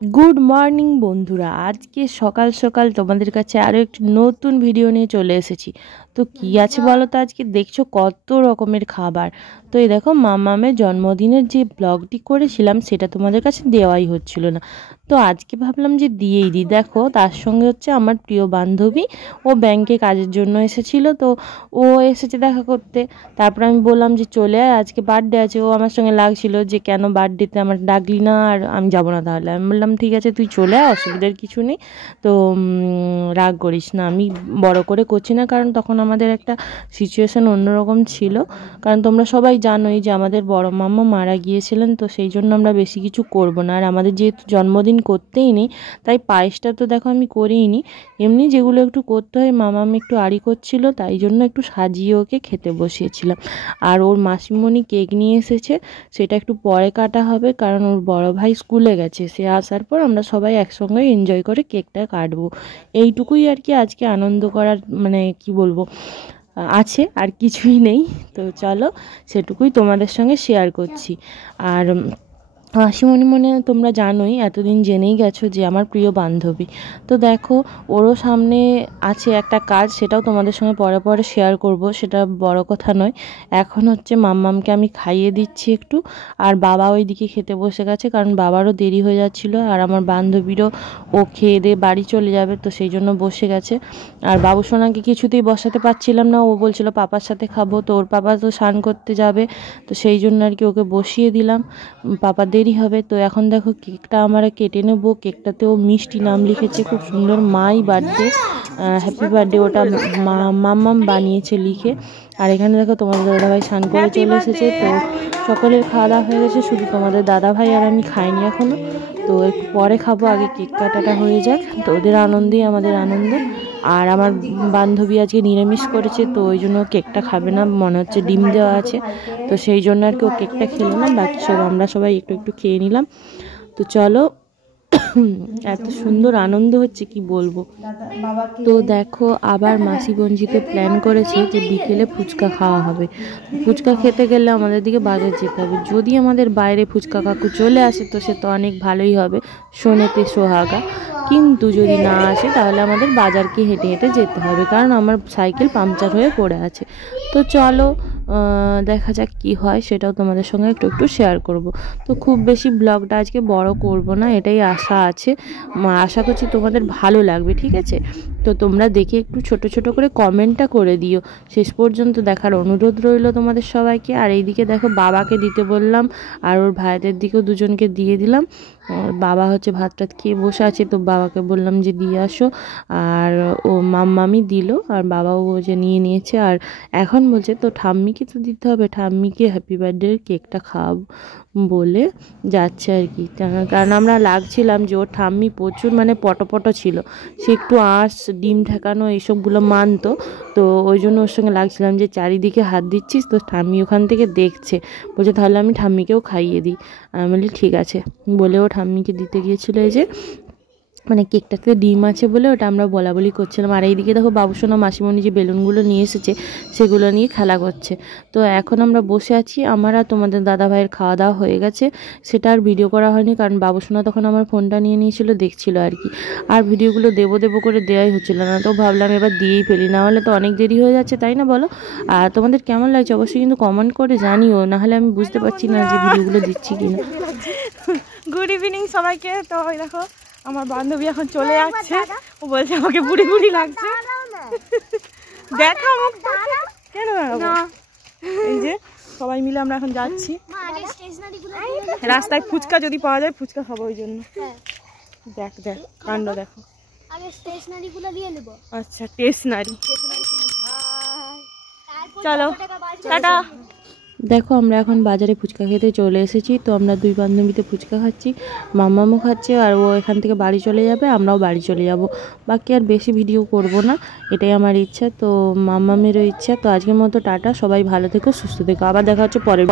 Good morning বন্ধুরা, আজকে সকাল সকাল তোমাদের কাছে আরও একটি নতুন ভিডিও নিয়ে চলে এসেছি। তো কি আছে বলো তো, আজকে দেখছো কত রকমের খাবার। তো এই দেখো মামামের জন্মদিনের যে ব্লগটি করেছিলাম সেটা তোমাদের কাছে দেওয়াই হচ্ছিল না, তো আজকে ভাবলাম যে দিয়েই দিই। দেখো তার সঙ্গে হচ্ছে আমার প্রিয় বান্ধবী, ও ব্যাংকে কাজের জন্য এসেছিল, তো ও এসেছে দেখা করতে। তারপর আমি বললাম যে চলে আয়, আজকে বার্থডে আছে। ও আমার সঙ্গে লাগছিল যে কেন বার্থডেতে আমার ডাকলি না, আর আমি যাবো না। তাহলে আমি বললাম ঠিক আছে তুই চলে আয়, অসুবিধার কিছু নেই। তো রাগ করিস না, আমি বড় করে করছি না, কারণ তখন আমাদের একটা সিচুয়েশন অন্যরকম ছিল। কারণ তোমরা সবাই জানোই যে আমাদের বড় মামা মারা গিয়েছিলেন, তো সেই জন্য আমরা বেশি কিছু করব না। আর আমাদের যেহেতু জন্মদিন করতেই নেই, তাই পায়েসটা তো দেখো আমি করিই নি। এমনি যেগুলো একটু করতে হয়, মামা আমি একটু আড়ি করছিল, তাই জন্য একটু সাজিয়ে ওকে খেতে বসিয়েছিলাম। আর ওর মাসিমণি কেক নিয়ে এসেছে, সেটা একটু পরে কাটা হবে, কারণ ওর বড় ভাই স্কুলে গেছে। সে আসার পর আমরা সবাই একসঙ্গে এনজয় করে কেকটা কাটবো। এইটুকুই আর কি আজকে আনন্দ করার, মানে কি বলবো, আছে, আর কিছুই নেই। তো চলো সেটুকুই তোমাদের সঙ্গে শেয়ার করছি। আর হাসিমণি মনে তোমরা জানোই, এতদিন জেনেই গেছো যে আমার প্রিয় বান্ধবী। তো দেখো ওরও সামনে আছে একটা কাজ, সেটাও তোমাদের সঙ্গে পরে পরে শেয়ার করব, সেটা বড় কথা নয়। এখন হচ্ছে মাম্মামকে আমি খাইয়ে দিচ্ছি একটু, আর বাবা ওইদিকে খেতে বসে গেছে, কারণ বাবারও দেরি হয়ে যাচ্ছিল, আর আমার বান্ধবীরও ও খেয়ে দিয়ে বাড়ি চলে যাবে, তো সেই জন্য বসে গেছে। আর বাবু সোনাকে কিছুতেই বসাতে পারছিলাম না, ও বলছিল পাপার সাথে খাবো, তো ওর পাপা তো স্নান করতে যাবে, তো সেই জন্য আর কি ওকে বসিয়ে দিলাম। পাপা দেরি হবে। তো এখন দেখো কেকটা আমরা কেটে নেব। কেকটাতেও মিষ্টি নাম লিখেছে, খুব সুন্দর, মাই বার্থডে, হ্যাপি বার্থডে, ওটা মাম্মাম বানিয়েছে লিখে। আর এখানে দেখো তোমাদের দাদাভাই স্নান করে চলে এসেছে। তো সকলের খাওয়া দাওয়া হয়ে গেছে, শুধু তোমাদের দাদাভাই আর আমি খাইনি এখনও। তো একটু পরে খাবো, আগে কেক কাটাটা হয়ে যাক। তো ওদের আনন্দেই আমাদের আনন্দ। আর আমার বান্ধবী আজকে নিরামিষ করেছে, তো ওই জন্য কেকটা খাবে না, মনে হচ্ছে ডিম দেওয়া আছে, তো সেই জন্য আর কি ও কেকটা খেলো না। বাকি সব আমরা সবাই একটু একটু খেয়ে নিলাম। তো চলো, এত সুন্দর আনন্দ হচ্ছে কি বলবো। তো দেখো আবার মাসি গঞ্জিতে প্ল্যান করেছে যে বিকেলে ফুচকা খাওয়া হবে। ফুচকা খেতে গেলে আমাদের দিকে বাজার যেতে হবে। যদি আমাদের বাইরে ফুচকা কাকু চলে আসে তো সে তো অনেক ভালোই হবে, শোনেতে সোহাগা। কিন্তু যদি না আসে তাহলে আমাদের বাজারকে হেঁটে হেঁটে যেতে হবে, কারণ আমার সাইকেল পাংচার হয়ে পড়ে আছে। তো চলো দেখা যাক কি হয়, সেটাও তোমাদের সঙ্গে একটু একটু শেয়ার করব। তো খুব বেশি ব্লগটা আজকে বড় করব না, এটাই আশা আছে। আশা করছি তোমাদের ভালো লাগবে, ঠিক আছে? তো তোমরা দেখে একটু ছোট ছোট করে কমেন্টটা করে দিও, শেষ পর্যন্ত দেখার অনুরোধ রইল তোমাদের সবাইকে। আর এইদিকে দেখো বাবাকে দিতে বললাম, আর ওর ভাইদের দিকেও দুজনকে দিয়ে দিলাম। বাবা হচ্ছে ভাত টাত খেয়ে বসে আছে, তো বাবাকে বললাম যে দিয়ে আসো, আর ও মাম্মামি দিল, আর বাবাও ও যে নিয়ে নিয়েছে। আর এখন বলছে তো ঠাম্মিকে তো দিতে হবে, ঠাম্মিকে হ্যাপি বার্থডে কেকটা খাওয়াবো বলে যাচ্ছে আর কি। কারণ আমরা লাগছিলাম যে ওর ঠাম্মি প্রচুর মানে পটপটো ছিল, সে একটু আঁশ ডিম ঠেকানো এইসবগুলো মানতো। তো ওই জন্য ওর সঙ্গে লাগছিলাম যে চারিদিকে হাত দিচ্ছিস, তো ঠাম্মি ওখান থেকে দেখছে, বলছে তাহলে আমি ঠাম্মিকেও খাইয়ে দিই। আমি বলি ঠিক আছে, বলে ও ঠাম্মিকে দিতে গিয়েছিলো। এই যে মানে কেকটাতে ডিম আছে বলে ওটা আমরা বলা বলি করছিলাম। আর এইদিকে দেখো বাবুসোনা মাসিমণি যে বেলুনগুলো নিয়ে এসেছে সেগুলো নিয়ে খেলা করছে। তো এখন আমরা বসে আছি, আমার আর তোমাদের দাদা ভাইয়ের খাওয়া দাওয়া হয়ে গেছে, সেটা আর ভিডিও করা হয়নি, কারণ বাবুসোনা তখন আমার ফোনটা নিয়ে নিয়েছিল, দেখছিল আর কি। আর ভিডিওগুলো দেবো দেবো করে দেওয়াই হচ্ছিল না, তো ভাবলাম এবার দিয়েই ফেলি, না হলে তো অনেক দেরি হয়ে যাচ্ছে, তাই না বলো? আর তোমাদের কেমন লাগছে অবশ্যই কিন্তু কমেন্ট করে জানিও, নাহলে আমি বুঝতে পারছি না যে ভিডিওগুলো দিচ্ছি কিনা। গুড ইভিনিং সবাইকে। তো দেখো আমার বান্ধবী এখন চলে যাচ্ছে, ও বলছে আমাকে বুড়ি বুড়ি লাগছে। দেখা মুখ কেন দাঁড়াবো, এই যে সবাই মিলে আমরা এখন যাচ্ছি। রাস্তায় ফুচকা যদি পাওয়া যায় ফুচকা খাবো, ওই জন্য। দেখ দেখ কাণ্ড দেখো। আচ্ছা স্টেশনারি, চলো টাটা। দেখো আমরা এখন বাজারে ফুচকা খেতে চলে এসেছি। তো আমরা দুই বান্ধবীতে ফুচকা খাচ্ছি, মাম্মামও খাচ্ছে, আর ও এখান থেকে বাড়ি চলে যাবে, আমরাও বাড়ি চলে যাব। বাকি আর বেশি ভিডিও করব না, এটাই আমার ইচ্ছা, তো মাম্মামেরও ইচ্ছা। তো আজকের মতো টাটা, সবাই ভালো থেকো, সুস্থ থেকো, আবার দেখা হচ্ছে পরের